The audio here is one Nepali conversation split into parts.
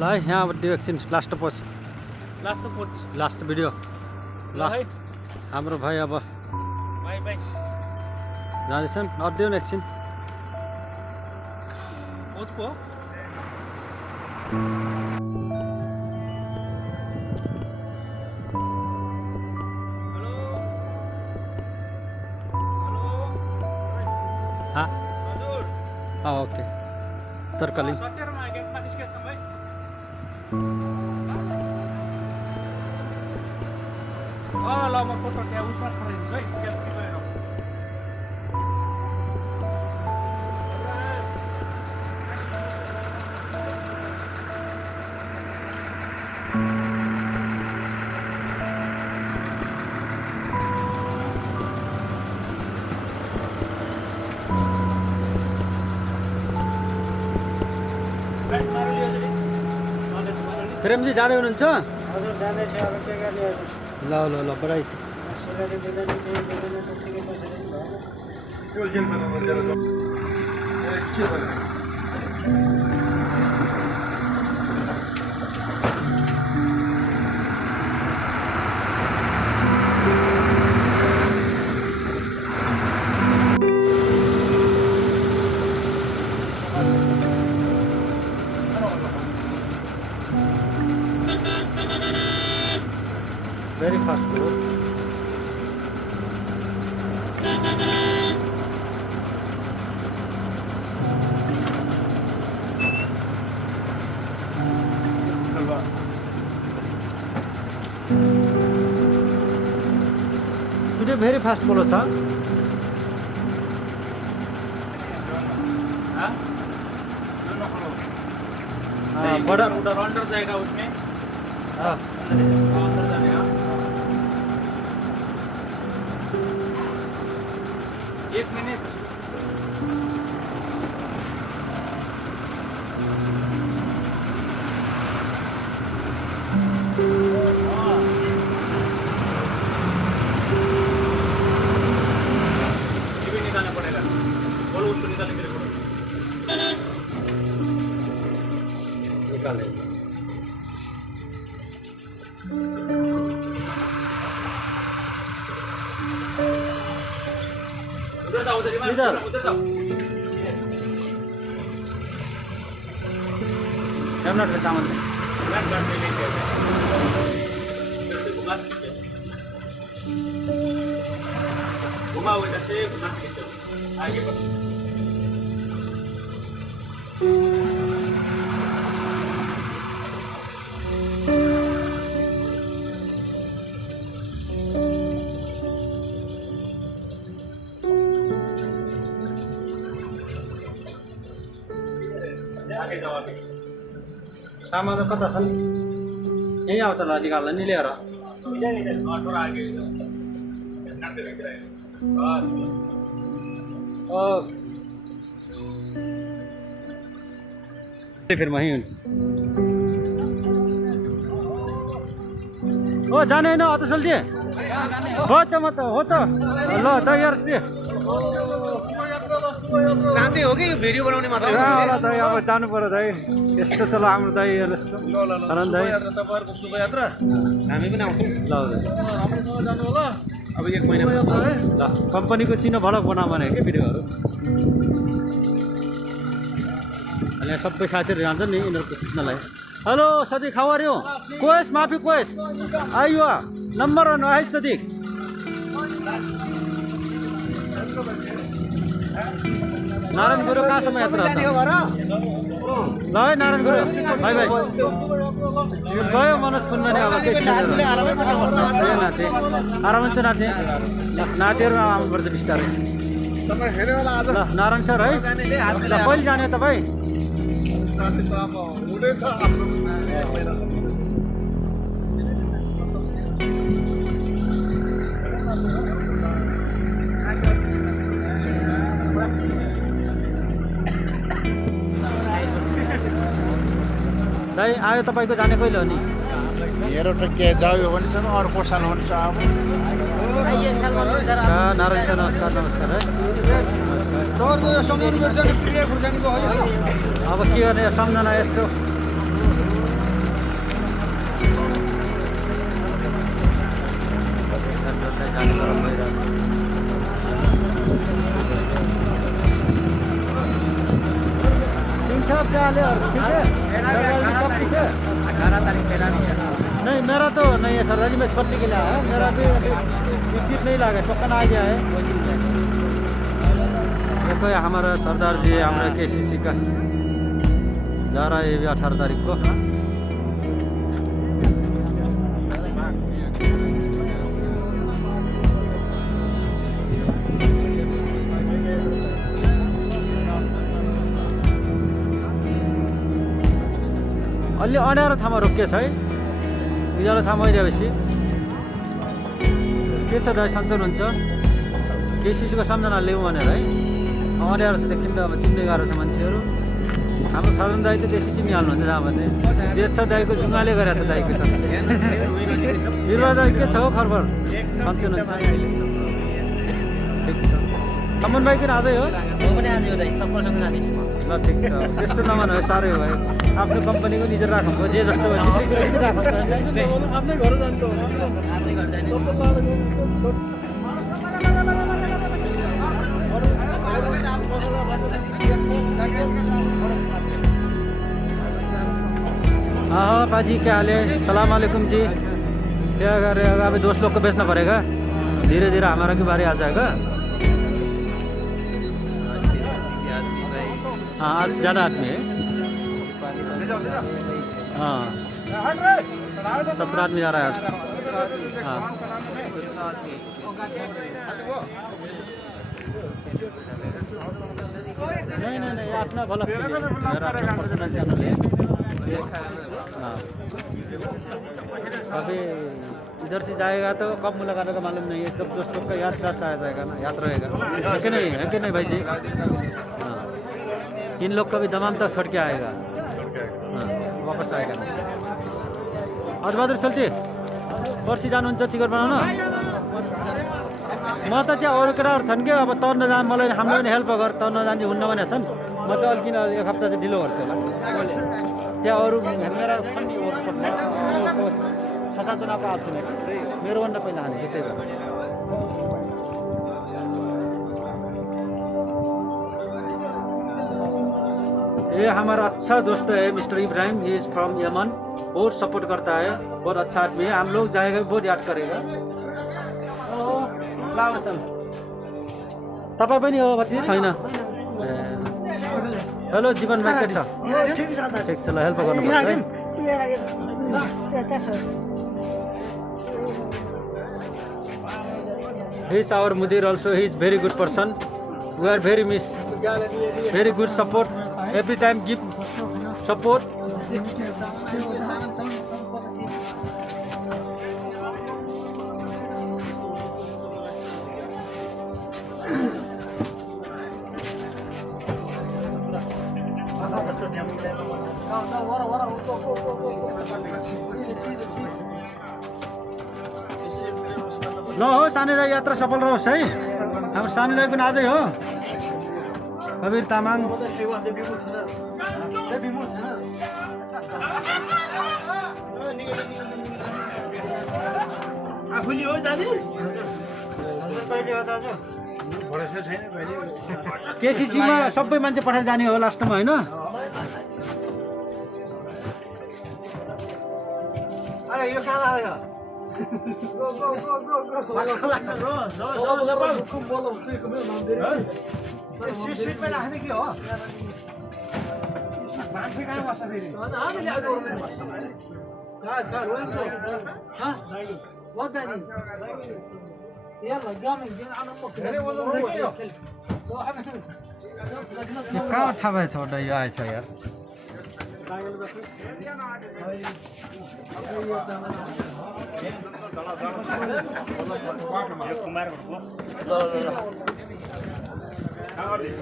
ल है यहाँ भिडियो एकछिन लास्ट भिडियो लास्ट हाम्रो भाइ अब जाँदैछन् अड्डियो न एकछिन ओके तरकाली ल म फोटो त्यहाँ उसमा खराइदिन्छु है ग्यास लिएर प्रेमजी जाँदै हुनुहुन्छ? हजुर जाँदैछ अब के गर्ने ल ल ल बधाई very fast bro. Today very fast bolo sir. बड़ा उधर अंदर जाएगा उसमें अंदर जाने का 1 मिनट ये भी निकालना पड़ेगा बोलो उसको निकालने के लिए बोलो निकाले उधर जाओ उधर उधर जाओ कैमरा का सामान मैं कर दे लेके घुमाओ इधर से घुमा के चलो आगे बढ़ो सामान त कता छन् यही आउँछ ल निकाल्न नि लिएर थोड़ा आगे फेरि वहीँ हुन्छ ओ जाने होइन अत सोल्टी हो त म त हो त ल तयार से साँच्चै हो कि भिडियो बनाउने मात्र हो दाइ अब जानु पर्यो दाइ यस्तो चलो हाम्रो दाइ यस्तो दाइ तपाईँहरूको शुभयात्रा हामी पनि आउँछौँ ल जानु होला अब 1 महिना ल कम्पनीको चिनो भडक बना भने के भिडियोहरू अनि सबै साथीहरू जान्छ नि यिनीहरूको खिच्नलाई हेलो सदिक हाउ आर यू कोएस माफी कोएस आइयो नम्बर 1 आइस सदिक नारायण गुरु कहाँसम्म यात्रा छ? ल है नारायण गुरु भाइ भाइ यो गयो मनोज पुन्ने अब के नाथे आराम हुन्छ नाथे ल नाथेर आउनुपर्छ बिस्तारै ल नारायण सर है ल कहिले जाने तपाईँ दाइ आयो तपाईँको जाने कहिले हो नि मेरो त के जायो भने छ अर्को साल हुन्छ अब नारायण सर नमस्कार नमस्कार है अब के गर्ने सम्झना यस्तो सब डाले और ठीक है 18 तारीख पहला नहीं है नहीं मेरा तो नहीं है सरदार जी मैं छोड़ने के लिए आया मेरा भी सीट नहीं लगा टोकन आ गया है देखो ये हमारा सरदार जी हमारा केसीसी का जा रहा है ये भी 18 तारीख को अलि अँध्यारो ठाउँमा रोकिएछ है उज्यालो ठाउँ आइरहेपछि के छ दाइ सन्चो हुन्छ केसीसीको सम्झना ल्याउँ भनेर है अँध्यारो छ देखि त अब चिन्ने गाह्रो छ मान्छेहरू हाम्रो खरन दाइ त बेसी चिनिहाल्नुहुन्छ जहाँ भने जे छ दाइको जुङ्गाले गरेको छ दाइको त बिरुवा दाइ के छ हौ खरबर सन्चो हुन्छ ठिक छ कमन भाइ किन आजै हो ल ठिक छ त्यस्तो नमानु है साह्रै भयो आफ्नो कम्पनीको निजेर राख्नु जे जस्तो भयो आफ्नै घर जान्छ हाँ पाजी क्या हाल है सलाम वालेकुम जी क्या कर रहे हो अभी दोस्त लोग को बेचना पड़ेगा धीरे धीरे हमारा की बारी आ जाएगा हाँ आज ज़्यादा आदमी है हाँ 17 आदमी जा रहा है आज हाँ नहीं अपना भला मेरा पर्सनल चैनल है हाँ अभी इधर से जाएगा तो कब मुलाकात होगा मालूम नहीं है कब दोस्तों का यात्रा से आ जाएगा ना याद रहेगा है कि नहीं भाई जी हाँ इन लोग का भी दमाम तक छोड़ के आएगा हाँ वापस आएगा आज बहादुर चल्ती पर्सि जानुहुन्छ टिकट बनाउन म त त्यहाँ अरू केटाहरू छन् कि अब तर्न जान मलाई हाम्रो पनि हेल्प गर तर्न जाने हुन्न भनेको छन् म चाहिँ अलिक किन एक हप्ता चाहिँ ढिलो गर्छु होला त्यहाँ अरू मेरा छन् नि वर्कसपमा 6-7 जनाको आएको छैन कि मेरोभन्दा पहिला हाने त्यही भएर ये हमारा अच्छा दोस्त है mister Ibrahim he is from Yemen बहुत सपोर्ट करता है बहुत अच्छा आदमी है हम लोग जाएगा बहुत याद करेगा तपाईँ पनि हो भति छैन हेलो जीवनमा के छ ठिक छ ल हेल्प गर्नुपर्छ he is our mudir also he is very good person we are very miss very good support every time give support ल हो सानी राई यात्रा सफल रहोस् है हाम्रो सानी राई पनि आजै हो कबीर तामाङ आफूले हो जाने केसीसीमा सबै मान्छे पठाएर जाने हो लास्टमा होइन यो कहाँ लाग्यो सिटमै राख्ने के हो मान्छे कहाँ बस्छ फेरि कहाँ ठा भएछ यो आएछ यार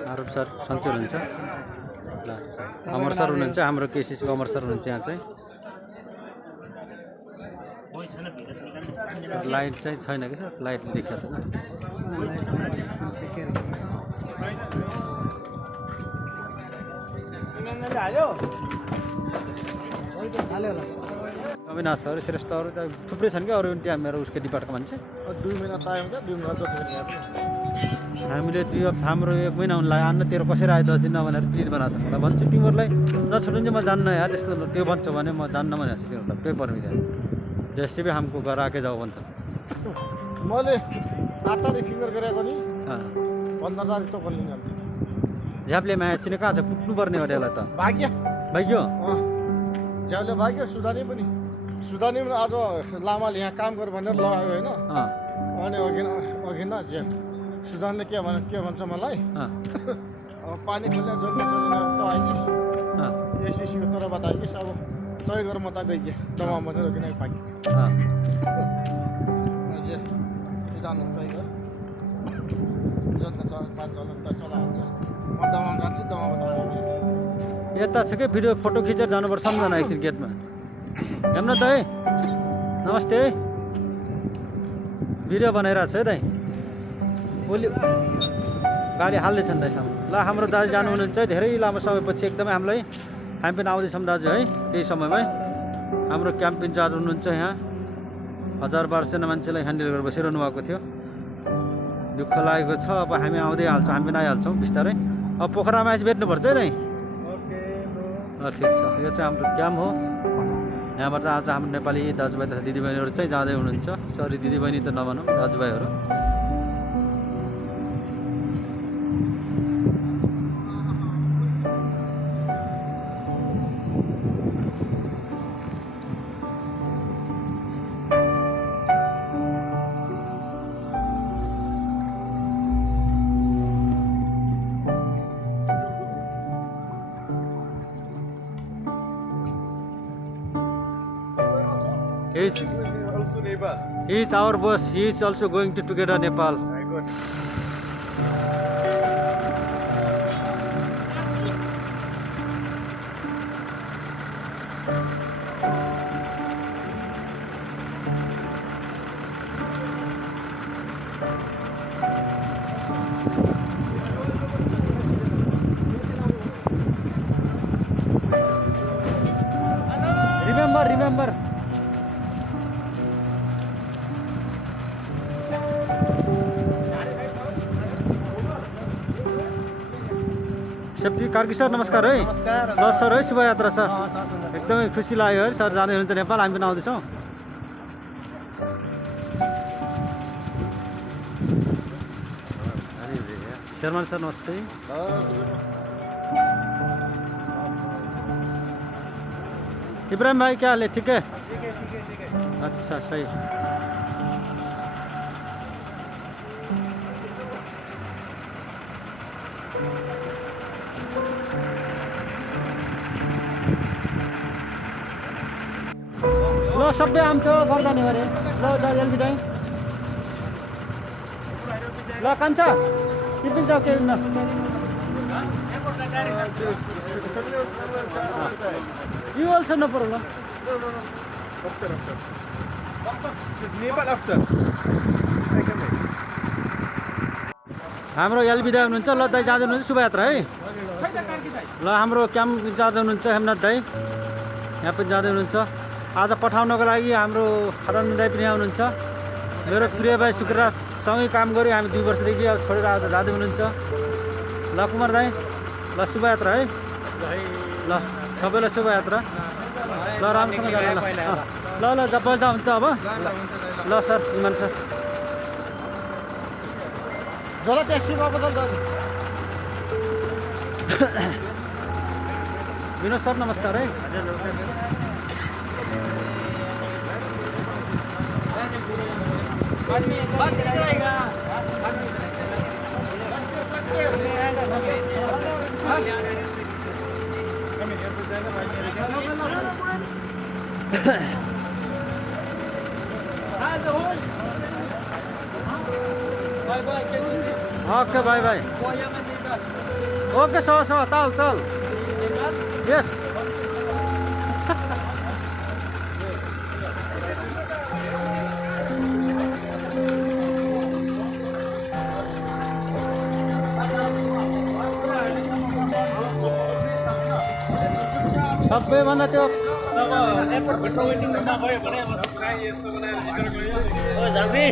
आरोप सर सन्चै हुनुहुन्छ ल अमर सर हुनुहुन्छ हाम्रो केसीसीको अमर सर हुनुहुन्छ यहाँ चाहिँ लाइट चाहिँ छैन कि सर लाइट देखाएको छैन अविनाशहरू श्रेष्ठहरू त थुप्रै छन् कि अरू त्यहाँ मेरो उसको डिपार्टको मान्छे 2 महिना टाइम क्या 2 महिना जति हामीले हाम्रो 1 महिना हुन लाग्यो आन्न तेरो कसरी आयो 10 दिन नभनेर प्लिट बनाएको छ मलाई भन्छु तिमीहरूलाई नछुट्नु चाहिँ म जान्न यार त्यस्तो त्यो भन्छौ भने म जान्न भनेको छु तिमीहरूलाई पेपर मिलेर जस्तै पनि हमको घर आके जाऊ भन्छ मैले 8 तारिक फिङ्गर गरेको नि 15 तारिक त पनि जान्छ झ्याप्ले माया चिने कहाँ छ पुग्नुपर्ने हो यसलाई त भाग्य भाग्यो झ्याउले भाग्यो सुधानी पनि आज लामाले यहाँ काम गर भनेर लगायो होइन अनि अघि न सुधानले के भन्छ मलाई पानी खोल्ने जग्गा त आइस एसएससीको तर्फबाट आइस अब तय गर म त गइए दवा भनेर किन भाग्यो सुधान तय गर जग्गा चलाउँछ म दवामा जान्छु दवाबाट यता छ कि भिडियो फोटो खिचेर जानुपर्छ सम्झना एकछिन गेटमा हेर्नु त है नमस्ते है भिडियो बनाइरहेको छ है दाइ भोलि गाडी हाल्दैछन् दाइसम्म ल हाम्रो दाजु जानु हुनुहुन्छ धेरै लामो समयपछि एकदमै हामीलाई हामी पनि आउँदैछौँ दाजु है केही समयमै हाम्रो क्याम्प इन्चार्ज हुनुहुन्छ यहाँ 1000-1200 मान्छेलाई ह्यान्डल गरेर बसिरहनु भएको थियो दुःख लागेको छ अब हामी आउँदै हाल्छौँ हामी पनि आइहाल्छौँ बिस्तारै अब पोखरामा आएपछि भेट्नुपर्छ है दाइ ठिक छ यो चाहिँ हाम्रो क्याम्प हो यहाँबाट आज हाम्रो नेपाली दाजुभाइ तथा दिदीबहिनीहरू चाहिँ जाँदै हुनुहुन्छ सरी दिदीबहिनी त नभनौँ दाजुभाइहरू He's our boss. He is also going to together Nepal. Remember. Safety Karki sir नमस्कार है ल सर है शुभयात्रा सर एकदमै खुसी लाग्यो है सर जाँदै हुनुहुन्छ नेपाल हामी पनि आउँदैछौँ शर्मा सर नमस्ते इब्राहिम भाई क्या हाल है ठीक है अच्छा सही ल सबै आउँथ्यो गर्दा नि अरे ल जल्दी दाइ ल कान्छ तिमी जाऊ के न यु अल्सो नो प्रब्लम हाम्रो एलबी दाइ हुनुहुन्छ ल दाइ जाँदै हुनुहुन्छ शुभयात्रा है ल हाम्रो क्याम्प इन्चार्ज हुनुहुन्छ हेमनाथ दाइ यहाँ पनि जाँदै हुनुहुन्छ आज पठाउनको लागि हाम्रो खरन दाइ पनि आउनुहुन्छ मेरो प्रिय भाइ शुक्रराजसँगै काम गऱ्यो हामी 2 वर्षदेखि अब छोडेर आज जाँदै हुनुहुन्छ ल कुमार दाइ ल शुभयात्रा है ल सबैलाई शुभयात्रा ल राम्रोसँग जानु ल ल ल जब बस्दा हुन्छ अब ल सर इमान सर जसलाई ट्याक्सीमा बदल गर्नु विनोद सर नमस्कार है ओके बाय बाय ओके सो ताल यस सबैभन्दा त्यो एयरपोर्ट भित्र वेटिङ रुममा गयो भने अब प्राय यस्तो बनाएर भित्र गयो ओ झाबी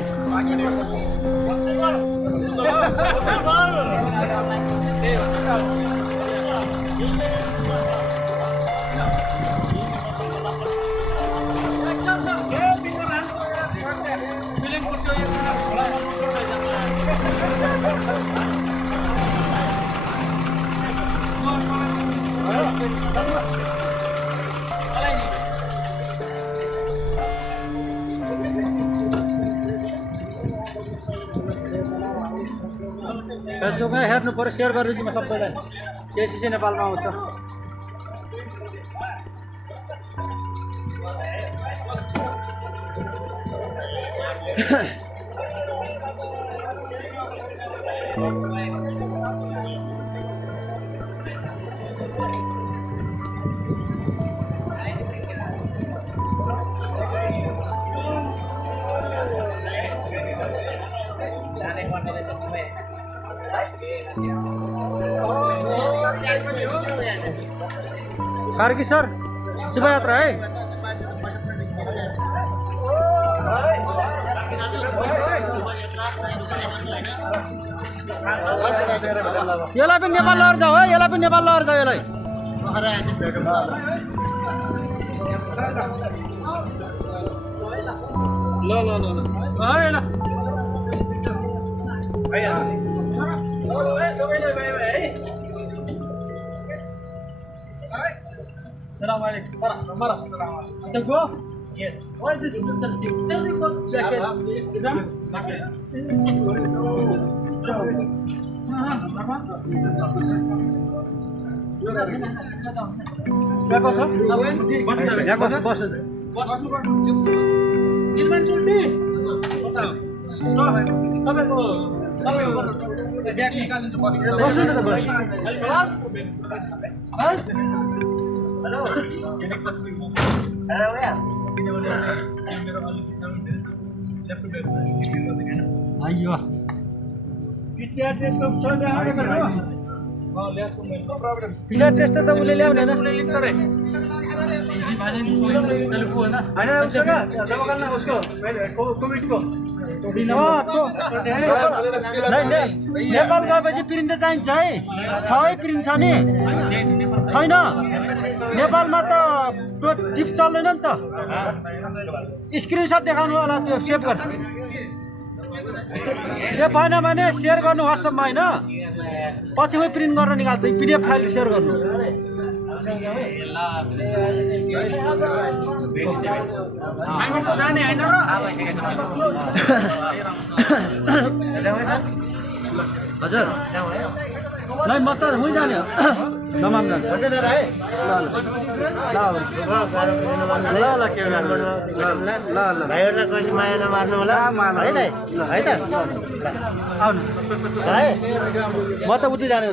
फेसबुकमा हेर्नु पर्यो सेयर गरिदिनु सबैलाई केसीसी नेपालमा आउँछ कार्की सर शुभयात्रा है यसलाई पनि नेपाल लहर जाऊ है यसलाई पनि नेपाल लहर जाऊ यसलाई Yes. Why this is Chelsea? Chelsea got jacket. अय्यो PCR टेस्ट को छ ल्याएको पिज्जा टेस्ट त उसले ल्याउने हैन हैन उसका दबाकल ना उसको कोभिड को नेपाल गएपछि प्रिन्ट चाहिन्छ है छ है प्रिन्ट छ नि छैन नेपालमा त त्यो टिप चल्दैन नि त स्क्रिनसट देखाउनु होला त्यो सेभ गर यो भएन भने सेयर गर्नु व्हाट्सएपमा हैन पछि मै प्रिन्ट गरेर निकाल्छ पीडीएफ फाइल सेयर गर्नु हजुर नै म त हुँ जाने दमाम जान्छ ल ल के गर्नु ल भाइहरुलाई कहिले माया नमार्नु होला है त है त आउनु है म त उतै जाने हो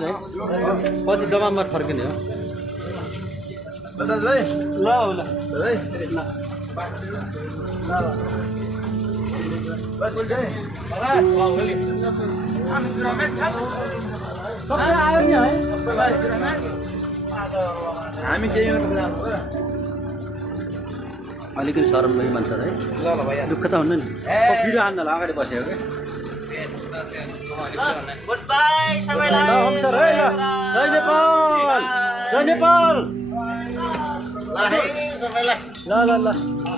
पछि दमाममा फर्किने हो ल ल सबै आयो नि है हामी केही अलिकति शरम गई मान्छ है दुःख त हुन्न नि भिडियो हान्नलाई अगाडि बसेको कि गुड बाई सबैलाई ल सर है ल जय नेपाल ल है सबैलाई ल ल ल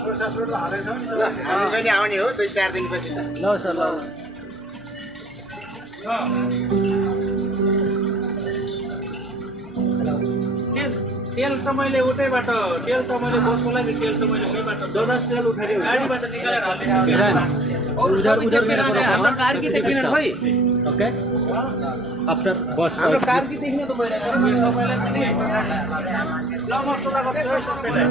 सोर्सासोर हालेछ नि ल हामी पनि आउने हो 2-4 दिनपछि त ल सर ल तेल त मैले उतैबाट तेल त मैले बसको लागि तेल त मैले उहीबाट तेल उठाइदियो गाडीबाट निकालेर हालिदिन्छु उधर उधर मेरा हाम्रो कार कि देखिन खोइ ओके आफ्टर बस हाम्रो कार कि देखिन त मैले तपाईँलाई पनि ल म सोधा गर्छु है सबैलाई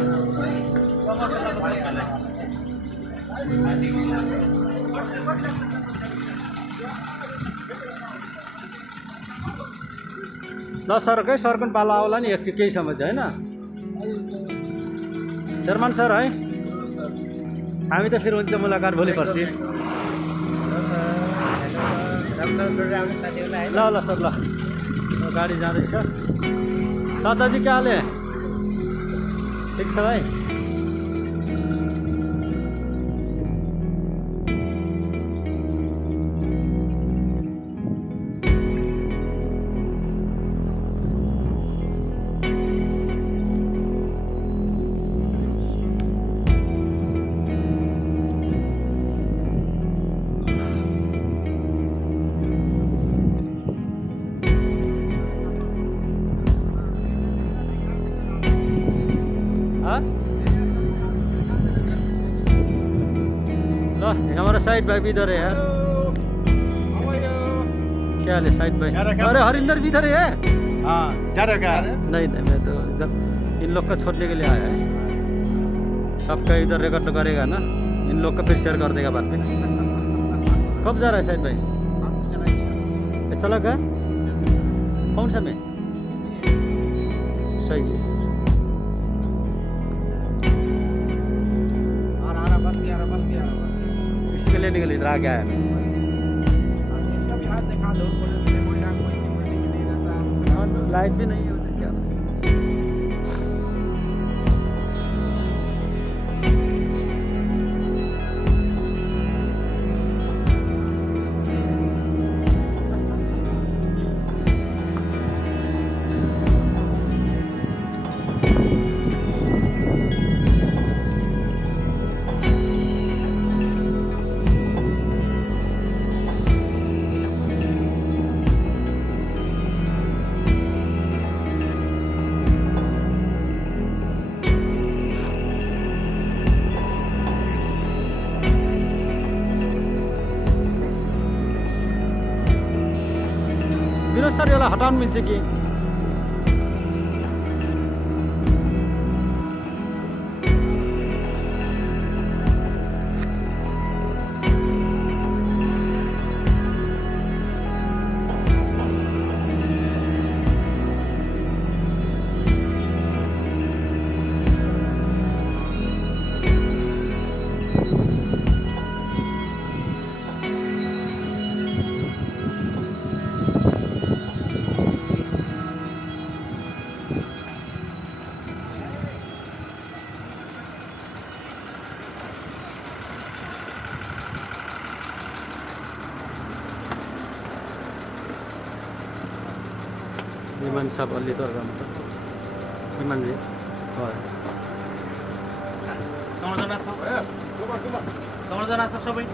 ल सरकै सरको पालो आउला नि एक केही समझ होइन शर्मान सर है हामी त फेरि हुन्छ मुलाकात भोलि पर्सि ल ल सर ल गाडी जाँदैछ चाचाजी क्या हाल है ठिक छ भाइ हमारा साइड भाई भी इधर है यार क्या हाल है साइड भाई अरे हरिंदर भी इधर है हाँ जा रहा क्या नहीं नहीं मैं तो इधर इन लोग का छोड़ने के लिए आया है सबका इधर रिकॉर्ड करेगा ना इन लोग का फिर शेयर कर देगा बाद में कब जा रहा है साइड भाई चला क्या कौन सा में सही है इसके लेने के लिए इधर आ गया है लाइट भी नहीं है उधर क्या विनोद सर यसलाई हटाउनु मिल्छ कि विमान साहब अलि तो विमान जी जना छ सबै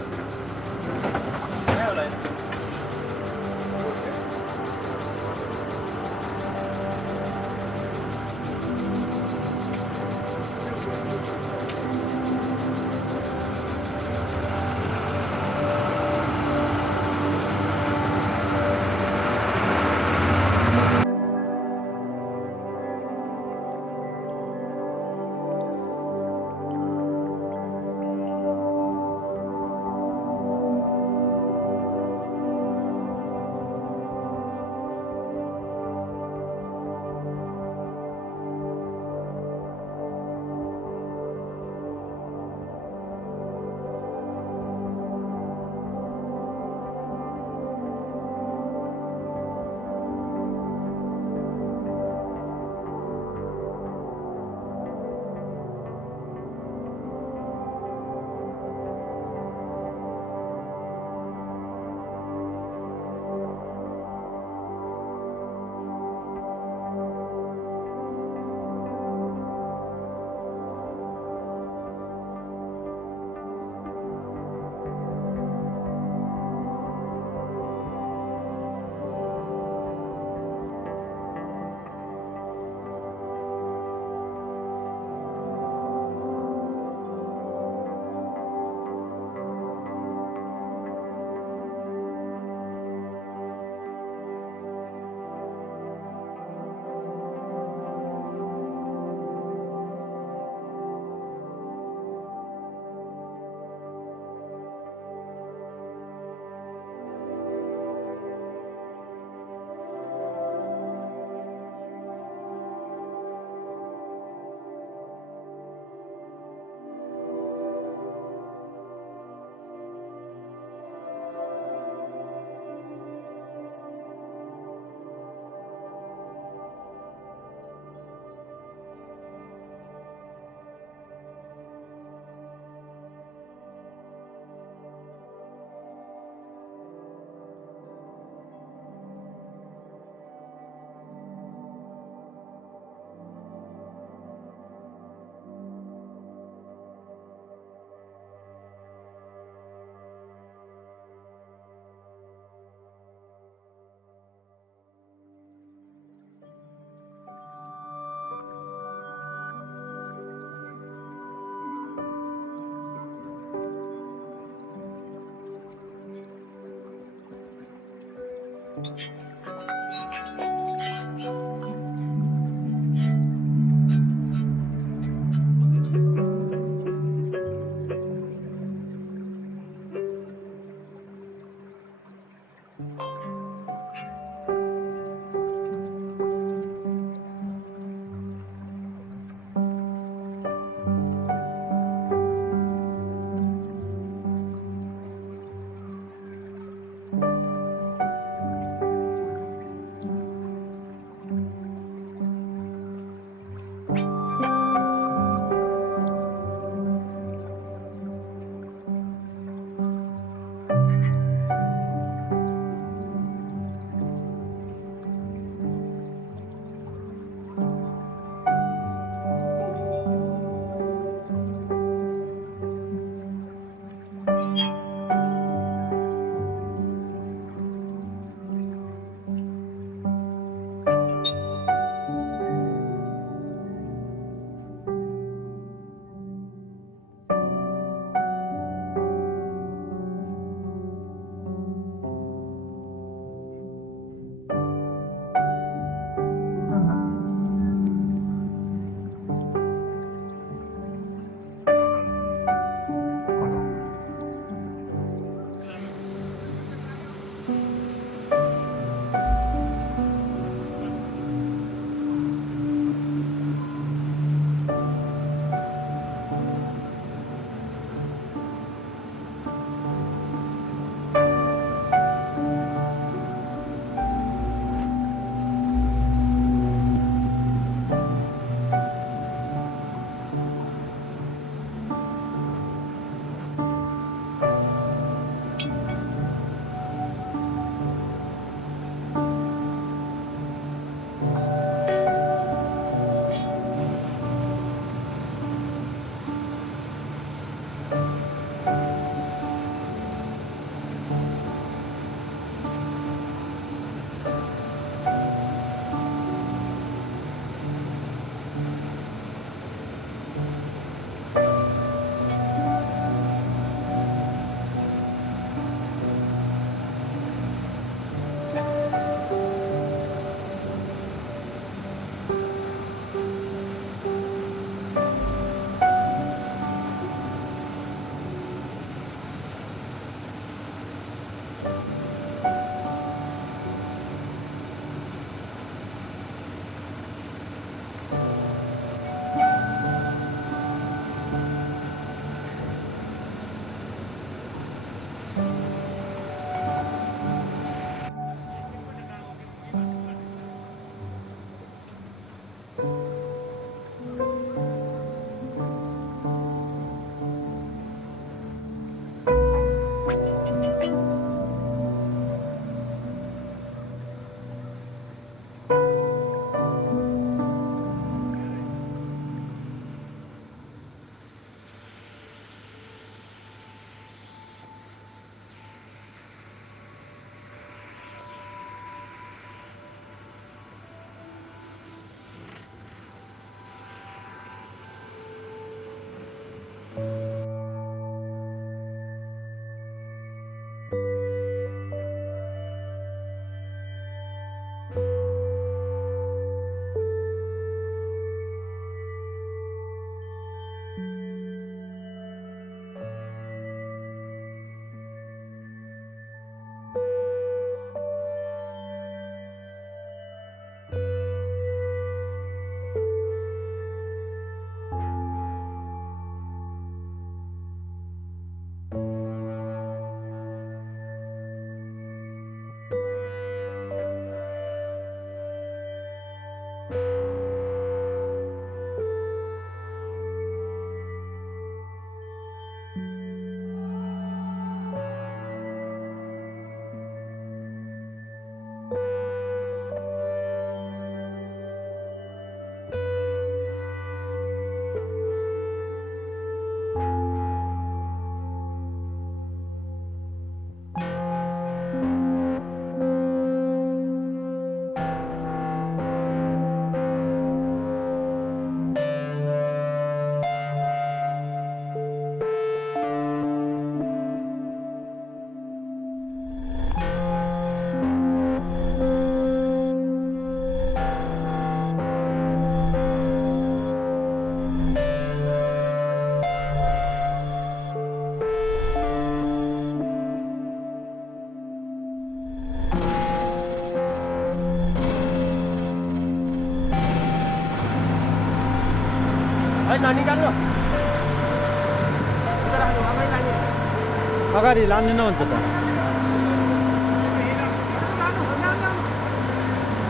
अगाडि लाने नहुन्छ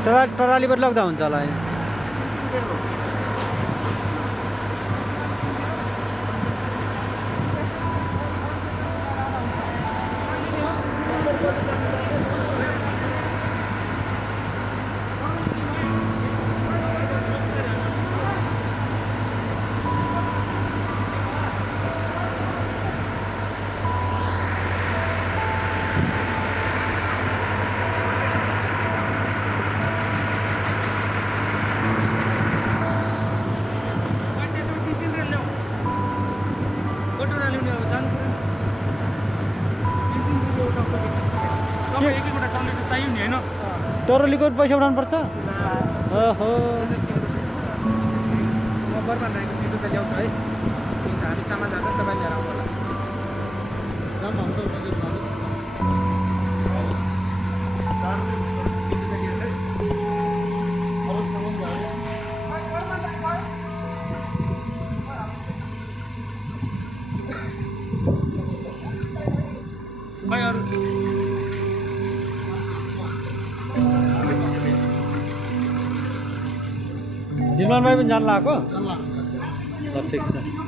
त टरालीबाट लग्दा हुन्छ होला टोरलीको पैसा उठाउनु पर्छ ओहो म बर्मा नाइको दिदो त ल्याउँछु है हामी सामान जाँदा तपाईँ लिएर आउनु होला दिलमान भाइ पनि जानु लागेको ल ठिक छ